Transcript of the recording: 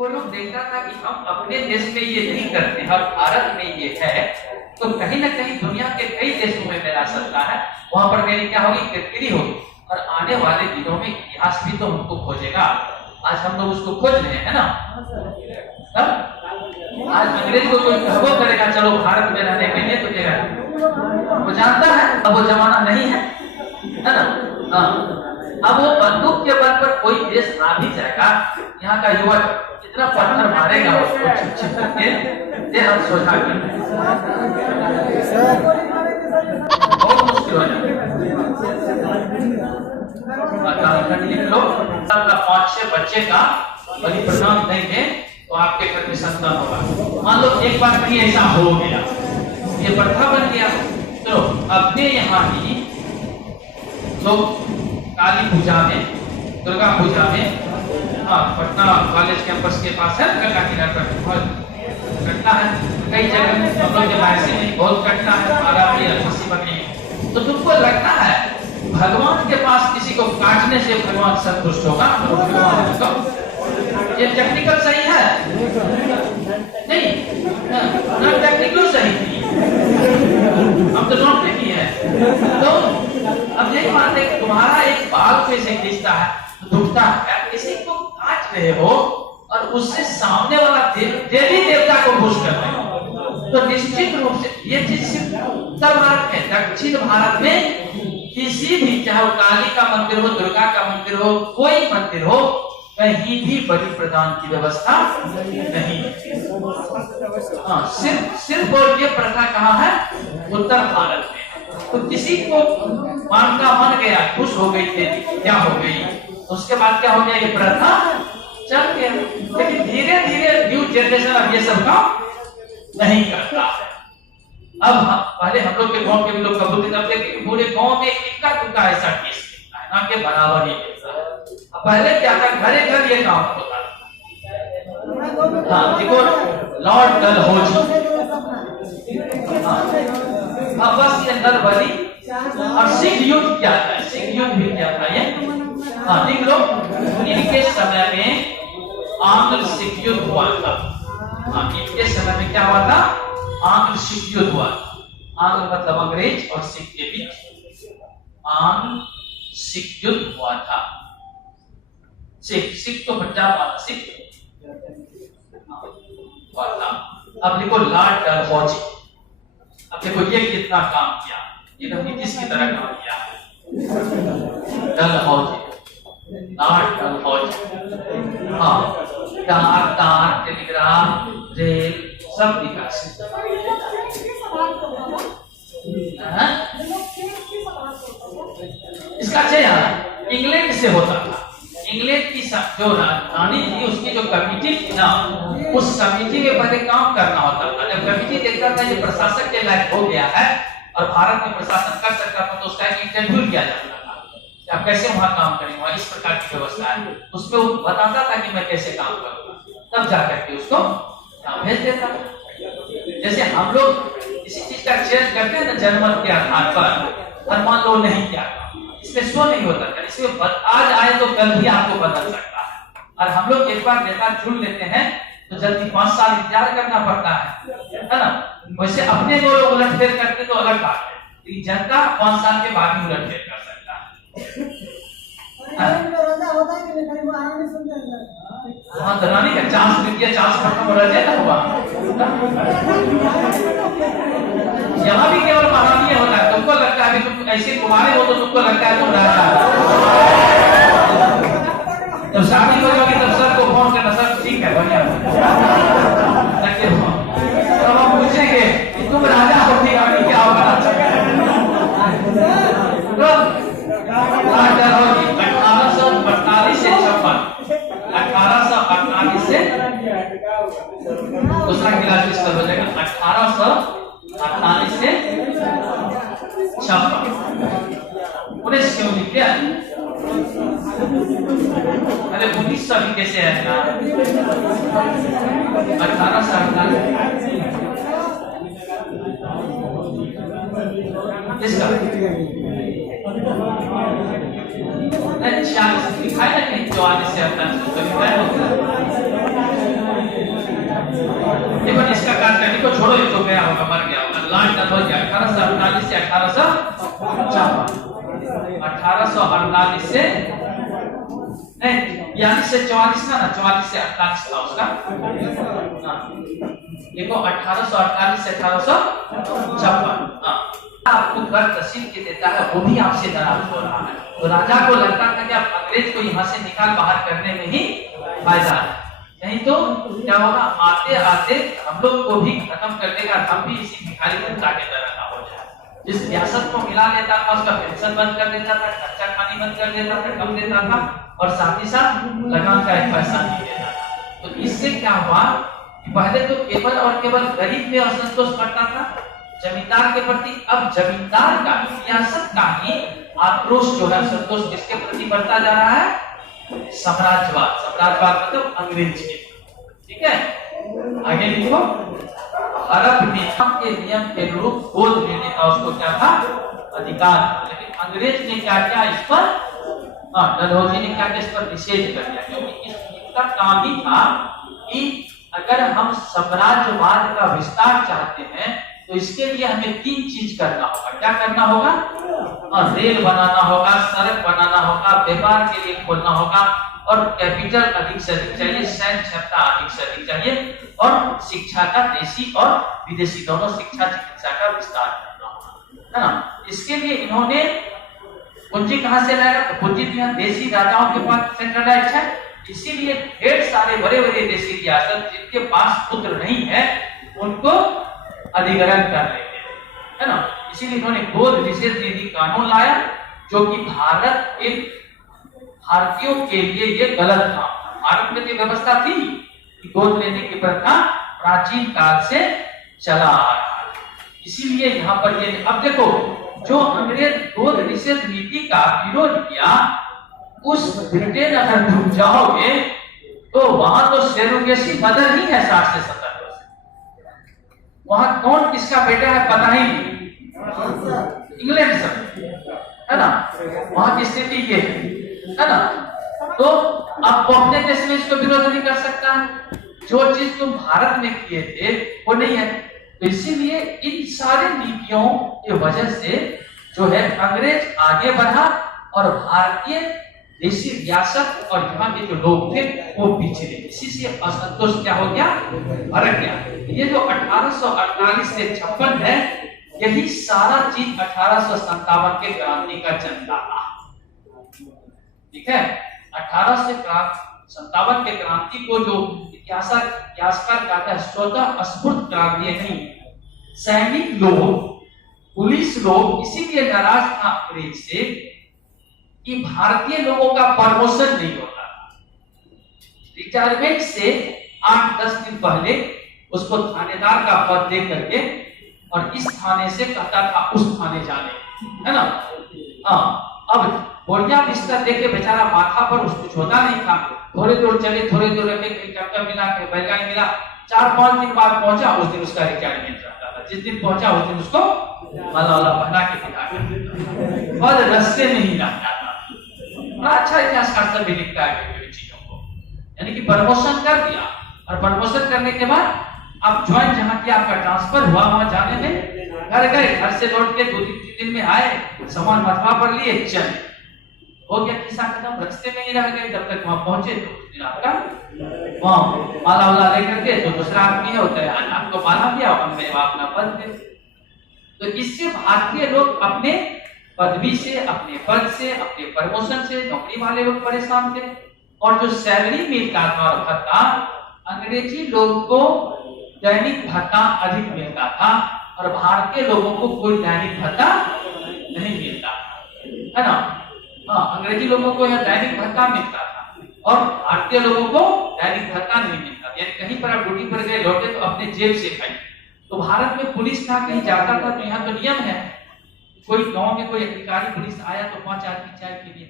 वो लोग देखता था कि हम अपने देश में ये नहीं करते और भारत में ये है, तो कहीं ना कहीं दुनिया के कई देशों में मेरा सत्ता है, वहां पर मेरी क्या होगी, किरकिरी होगी। और आने वाले दिनों में इतिहास भी तो हमको खोजेगा। आज हम लोग उसको खोज रहे हैं ना। आज अंग्रेज को कोई कहबो करेगा चलो भारत में रहने के लिए, तो क्या वो जानता है अब वो जमाना नहीं है ना। हाँ, अब वो बंदूक के बल पर कोई देश आ भी जाएगा, यहाँ का युवक इतना पत्थर मारेगा उसको छिप करके, ये हम सोचा कर बहुत मुश्किल हो जाएगा। लिख लो 5-6 बच्चे का बलि प्रदान देंगे तो आपके घर में संतान होगा। मान लो एक बार कहीं ऐसा हो गया, ये प्रथा बन गया, तो अपने यहाँ ही लोग काली पूजा में, दुर्गा पूजा में, हाँ पटना कॉलेज कैंपस के पास है गंगा किनारे पर बहुत कटना है, कई जगह हम लोग के ऐसे में बहुत कटना है, माला भी अलसी बने। तो तुमको लगता है भगवान के पास किसी को काटने से भगवान संतुष्ट होगा? ये टेक्निकल सही है नहीं? ना टेक्निकल सही नहीं, हम तो नोट पे किए हैं। तो अब यही बात है कि तुम्हारा एक बाल को ऐसे खींचता है, दुखता है, किसी को काट रहे हो और उससे सामने वाला देवी देवता को खुश कर रहे हो, तो निश्चित रूप से ये चीज सिर्फ उत्तर भारत में, दक्षिण भारत में किसी भी, चाहे वो काली का मंदिर हो, दुर्गा का मंदिर हो, कोई मंदिर हो, कहीं भी बलि प्रदान की व्यवस्था नहीं। हाँ, सिर्फ और ये प्रथा कहाँ है? उत्तर भारत में। तो किसी को मानता मन गया, खुश हो गई थी, क्या हो गई, उसके बाद क्या हो गया, ये प्रथा चल गया। लेकिन धीरे धीरे न्यू जनरेशन अब ये सब काम नहीं करता है। अब पहले हम लोग के गांव के भी लोग कबूल थे, अब देखिए पूरे गांव में इक्का दुक्का ऐसा केस मिलता है ना, के बराबर ही मिलता है। अब पहले क्या था, घरे घर ये काम होता था। हाँ देखो, लॉर्ड डलहौजी, हाँ बस ये नरबली और सिख युद्ध क्या था, सिख युद्ध भी क्या था ये, हाँ देख लो, इनके समय में आंग्ल सिख युद्ध हुआ था। हाँ इनके समय में क्या हुआ था, आंग्ल सिख युद्ध हुआ। आंग्ल मतलब अंग्रेज और सिख के बीच आंग्ल सिख युद्ध हुआ था। सिख तो पंजाब वाला सिख हुआ था। अब देखो लॉर्ड डलहौजी, अब देखो ये कितना काम किया, ये तो किस की तरह काम किया, डलहौजी, लॉर्ड डलहौजी। हाँ तार टेलीग्राफ रेल सब विकास। इसका चयन इंग्लैंड से होता था। इंग्लैंड की जो रानी थी, उसकी जो कमिटी थी ना, उस कमिटी में पहले काम करना होता था। जब कमिटी देखता था ये प्रशासक के लायक हो गया है और भारत में प्रशासन कर सकता था, तो उसका एक इंटरव्यू लिया जाता था कि आप कैसे वहां काम करेंगे, इस प्रकार की व्यवस्था है। उसमें वो बताता था कि मैं कैसे काम करूंगा, तब जाकर के उसको भेज देता था। जैसे हम लोग किसी चीज का चेंज करते हैं ना जनमत के आधार पर, और मान लो नहीं किया, इसमें शो नहीं होता था, इसमें आज आए तो कल भी आपको बदल सकता है। और हम लोग एक बार नेता चुन लेते हैं तो जल्दी 5 साल इंतजार करना पड़ता है ना। वैसे अपने को लोग उलटफेर करते तो अलग बात है, लेकिन जनता 5 साल के बाद ही उलटफेर कर सकता है। वहाँ दलानी का चांस मिल गया, चांस खत्म हो रहा है ना। यहाँ भी केवल महारानी होता है, तुमको लगता है कि तुम ऐसे कुमारे हो तो तुमको लगता है तुम राजा हो। जब शादी हो जाएगी तब सर को फोन करना, सर ठीक है बढ़िया, तब हम पूछेंगे कि तुम राजा हो ठीक है, क्या होगा? 1848 से 56, 1848 से दूसरा क्लास किसका हो जाएगा, 1848 से 56, 19 क्यों लिख दिया? अरे 1900 भी कैसे है ना, 1848 इसका 40 दिखाया ना कहीं, 44 से 48 तो लिखा है। छोड़ो, ये तो गया होगा, मर गया होगा। लास्ट तक हो गया 1848 से 1848 से नहीं, 42 से 44 था ना, 44 से 48 था उसका। देखो 1848 से 1856। आपको घर तहसील के देता है, वो भी आपसे नाराज हो रहा है। तो राजा को लगता था कि अब अंग्रेज को यहाँ से निकाल बाहर करने में ही फायदा है, नहीं तो क्या होगा, आते आते हम लोग को भी खत्म कर देगा, हम भी इसी भिखारी जनता के तरह ना हो जाए। जिस रियासत को मिला लेता था उसका पेंशन बंद कर देता था, खर्चा पानी बंद कर देता था, कम देता था, और साथ ही साथ लगान का एक पैसा नहीं देता था। तो इससे क्या हुआ, पहले तो केवल और केवल गरीब में असंतोष बढ़ता था जमींदार के प्रति। अब जमींदार का, रियासत का ही आक्रोश जो है, संतोष किसके प्रति बढ़ता जा रहा है, साम्राज्यवाद। साम्राज्यवाद मतलब अंग्रेज के, ठीक है। आगे लिखो, अरब निजाम के नियम के अनुरूप गोद लेने का उसको क्या था, अधिकार। लेकिन अंग्रेज ने क्या किया इस पर, डलहौजी ने क्या किया इस पर निषेध कर दिया, क्योंकि इसका काम ही था कि अगर हम साम्राज्यवाद का विस्तार चाहते हैं तो इसके लिए हमें 3 चीज करना होगा। क्या करना होगा, रेल बनाना होगा, सड़क बनाना होगा, व्यापार के लिए खोलना होगा, और कैपिटल अधिक से अधिक चाहिए, सैन्य क्षमता अधिक से अधिक चाहिए, और शिक्षा का देशी और विदेशी दोनों शिक्षा चिकित्सा का विस्तार करना होगा, है ना। इसके लिए इन्होंने पूंजी कहां से लाया, तो पूंजी यहाँ देशी राजाओं के पास सेंट्रलाइज है, इसीलिए ढेर सारे बड़े बड़े देशी रियासत जिनके पास पुत्र नहीं है उनको अधिग्रहण कर लेते हैं, है ना। इसीलिए इन्होंने गोद निषेध निधि कानून लाया, जो कि भारतीयों के लिए ये गलत था। भारत में जो व्यवस्था थी कि गोद लेने की प्रथा प्राचीन काल से चला आ रहा है, इसीलिए यहाँ पर ये। अब देखो, जो अंग्रेज गोद निषेध नीति का विरोध किया, उस ब्रिटेन अगर डूब जाओगे तो वहां तो सेरोगेसी मदर ही है 60 से 70 वर्ष। वहां कौन किसका बेटा है पता ही नहीं, इंग्लैंड सब, है ना। वहां की स्थिति ये है ना। तो अब वो अपने देश में इसको विरोध नहीं कर सकता, जो चीज तुम भारत में किए थे वो नहीं है। तो इसीलिए इन सारी नीतियों की वजह से जो है अंग्रेज आगे बढ़ा, और भारतीय देशी रियासत और यहाँ के जो लोग थे वो पिछड़े। इसी से असंतोष क्या हो गया, भड़क गया। ये जो 1848 से 56 है, यही सारा चीज 1857 के क्रांति का चंदा था, ठीक है। 1857 के क्रांति को जो इतिहासकार कहता है स्वतः स्फूर्त क्रांति नहीं, सैनिक लोग, पुलिस लोग इसीलिए नाराज था अंग्रेज से कि भारतीय लोगों का प्रमोशन नहीं होता। रिटायरमेंट से 8-10 दिन पहले उसको थानेदार का पद दे करके, और इस थाने से कहता था उस थाने जाने, है ना। अब बोरिया बिस्तर देके बेचारा माथा पर उसको छोटा नहीं था, थोड़े दूर चले, थोड़े दूर रखे, कहीं टपका मिला, कहीं बैलगाड़ी मिला, 4-5 दिन बाद पहुंचा, उस दिन उसका रिटायरमेंट रहता था। जिस दिन पहुंचा उस दिन उसको माला वाला पहना के दिखा और रस्ते में ही रहता था। बड़ा अच्छा इतिहासकार सब भी लिखता है चीजों को, यानी कि प्रमोशन कर दिया, और प्रमोशन करने के बाद अब ज्वाइन जहां किया, आपका ट्रांसफर हुआ, वहां जाने में घर गए, घर से लौट के 2-3 दिन में आए, सामान मथवा पर लिए, चले, हो गया किस्सा खत्म। रास्ते में ही रह गए, जब तक वहां पहुंचे तो फिर आपका वहां माला वाला लेकर के जो दूसरा आदमी है होता है, आपको माला दिया, हमने अपना पद दे। तो इससे भारतीय लोग अपने पदवी से, अपने पद से, अपने प्रमोशन से, नौकरी वाले लोग परेशान थे, और जो सैलरी मिलता था और भत्ता, अंग्रेजी लोगों को दैनिक भत्ता अधिक मिलता था, और भारतीय लोगों को कोई दैनिक भत्ता नहीं मिलता, है ना। अंग्रेजी लोगों को यहाँ दैनिक भत्ता मिलता था, और भारतीय लोगों को दैनिक भत्ता नहीं मिलता। यानी कहीं पर आप ड्यूटी पर गए, लौटे तो अपने जेब से खाई। तो भारत में पुलिस था, कहीं जाता था तो यहाँ तो नियम है, कोई गांव में कोई अधिकारी पुलिस आया तो 5 आदमी चाय के लिए